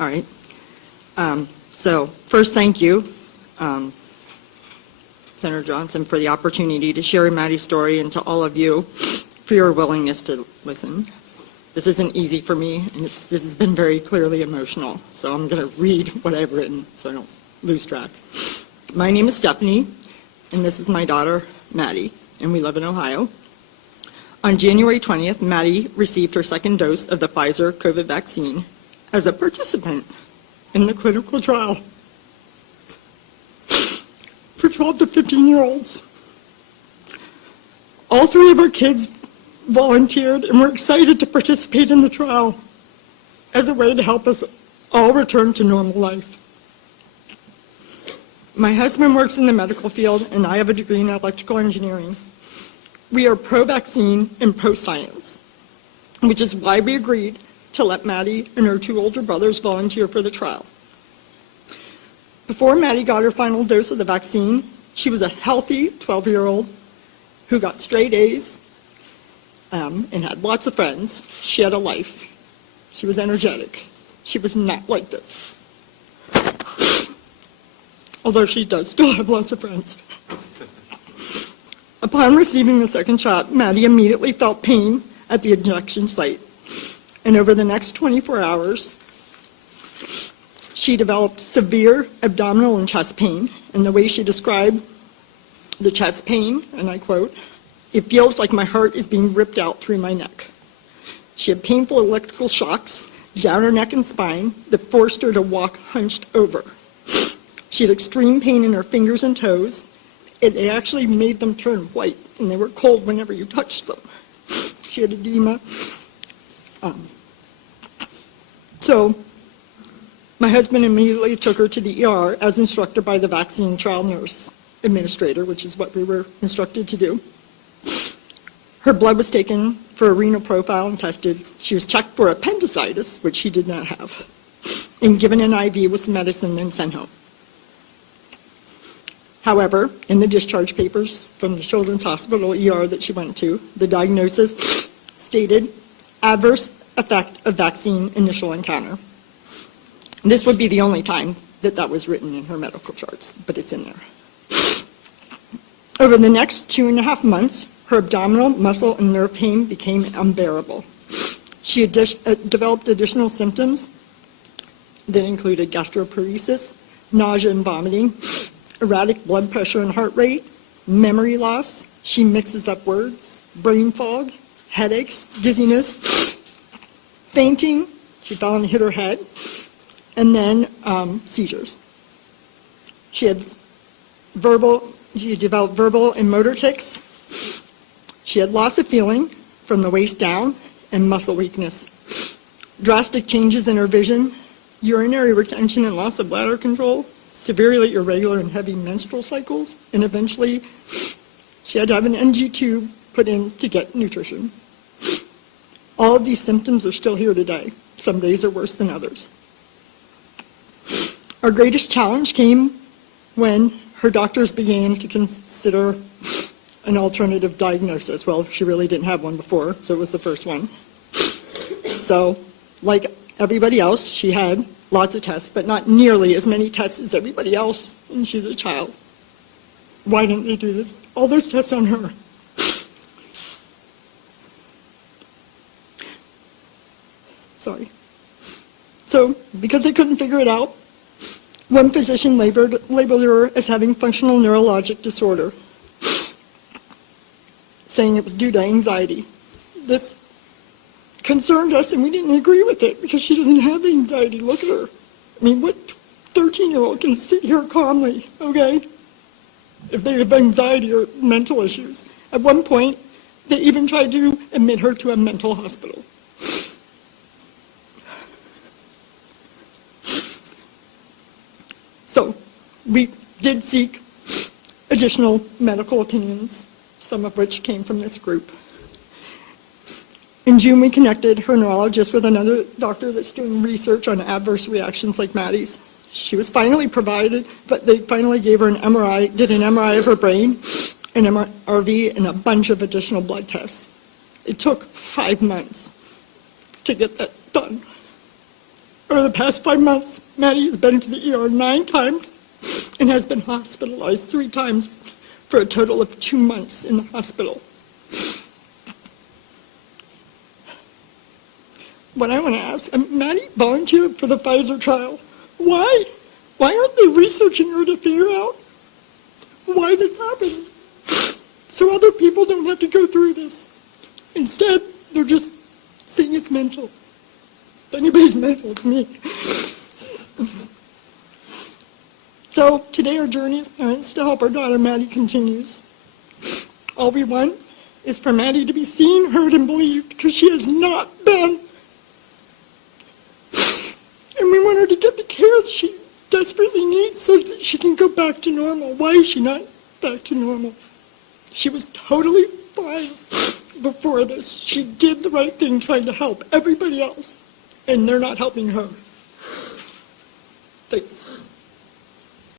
All right. So first, thank you, Senator Johnson, for the opportunity to share Maddie's story, and to all of you for your willingness to listen. This isn't easy for me, and this has been very clearly emotional, so I'm going to read what I've written so I don't lose track. My name is Stephanie, and this is my daughter, Maddie, and we live in Ohio. On January 20th, Maddie received her second dose of the Pfizer COVID vaccine as a participant in the clinical trial for 12 to 15-year-olds. All three of our kids volunteered and were excited to participate in the trial as a way to help us all return to normal life. My husband works in the medical field, and I have a degree in electrical engineering. We are pro-vaccine and pro-science, which is why we agreed to let Maddie and her two older brothers volunteer for the trial. Before Maddie got her final dose of the vaccine, she was a healthy 12-year-old who got straight A's and had lots of friends. She had a life. She was energetic. She was not like this. Although she does still have lots of friends. Upon receiving the second shot, Maddie immediately felt pain at the injection site. And over the next 24 hours, she developed severe abdominal and chest pain. And the way she described the chest pain, and I quote, "It feels like my heart is being ripped out through my neck." She had painful electrical shocks down her neck and spine that forced her to walk hunched over. She had extreme pain in her fingers and toes. It actually made them turn white, and they were cold whenever you touched them. She had edema. So my husband immediately took her to the ER as instructed by the vaccine trial nurse administrator, which is what we were instructed to do. Her blood was taken for a renal profile and tested. She was checked for appendicitis, which she did not have, and given an IV with some medicine, then sent home. However, in the discharge papers from the Children's Hospital ER that she went to, the diagnosis stated adverse effect of vaccine initial encounter. This would be the only time that that was written in her medical charts, but it's in there. Over the next 2.5 months, her abdominal, muscle, and nerve pain became unbearable. She had developed additional symptoms that included gastroparesis, nausea and vomiting, erratic blood pressure and heart rate, memory loss. She mixes up words, brain fog, headaches, dizziness, fainting. She fell and hit her head, and then seizures. She developed verbal and motor tics. She had loss of feeling from the waist down and muscle weakness, drastic changes in her vision, urinary retention and loss of bladder control, severely irregular and heavy menstrual cycles, and eventually she had to have an NG tube put in to get nutrition. All of these symptoms are still here today. Some days are worse than others. Our greatest challenge came when her doctors began to consider an alternative diagnosis. Well, she really didn't have one before, so it was the first one. So, like everybody else, she had lots of tests, but not nearly as many tests as everybody else, and she's a child. Why didn't they do this? All those tests on her? Sorry. So, because they couldn't figure it out, one physician labeled her as having functional neurologic disorder, saying it was due to anxiety. This concerned us, and we didn't agree with it because she doesn't have anxiety. Look at her. I mean, what 13-year-old can sit here calmly, okay, if they have anxiety or mental issues? At one point, they even tried to admit her to a mental hospital. So we did seek additional medical opinions, some of which came from this group. In June, we connected her neurologist with another doctor that's doing research on adverse reactions like Maddie's. She was finally provided, but they finally gave her an MRI, did an MRI of her brain, an MRV, and a bunch of additional blood tests. It took 5 months to get that done. Over the past 5 months, Maddie has been to the ER 9 times and has been hospitalized 3 times for a total of 2 months in the hospital. What I want to ask, Maddie volunteered for the Pfizer trial. Why? Why aren't they researching her to figure out why this happened? So other people don't have to go through this. Instead, they're just saying it's mental. If anybody's mental, it's me. So today our journey as parents to help our daughter Maddie continues. All we want is for Maddie to be seen, heard, and believed, because she has not been. And we want her to get the care she desperately needs so that she can go back to normal. Why is she not back to normal? She was totally fine before this. She did the right thing trying to help everybody else, and they're not helping her. Thanks.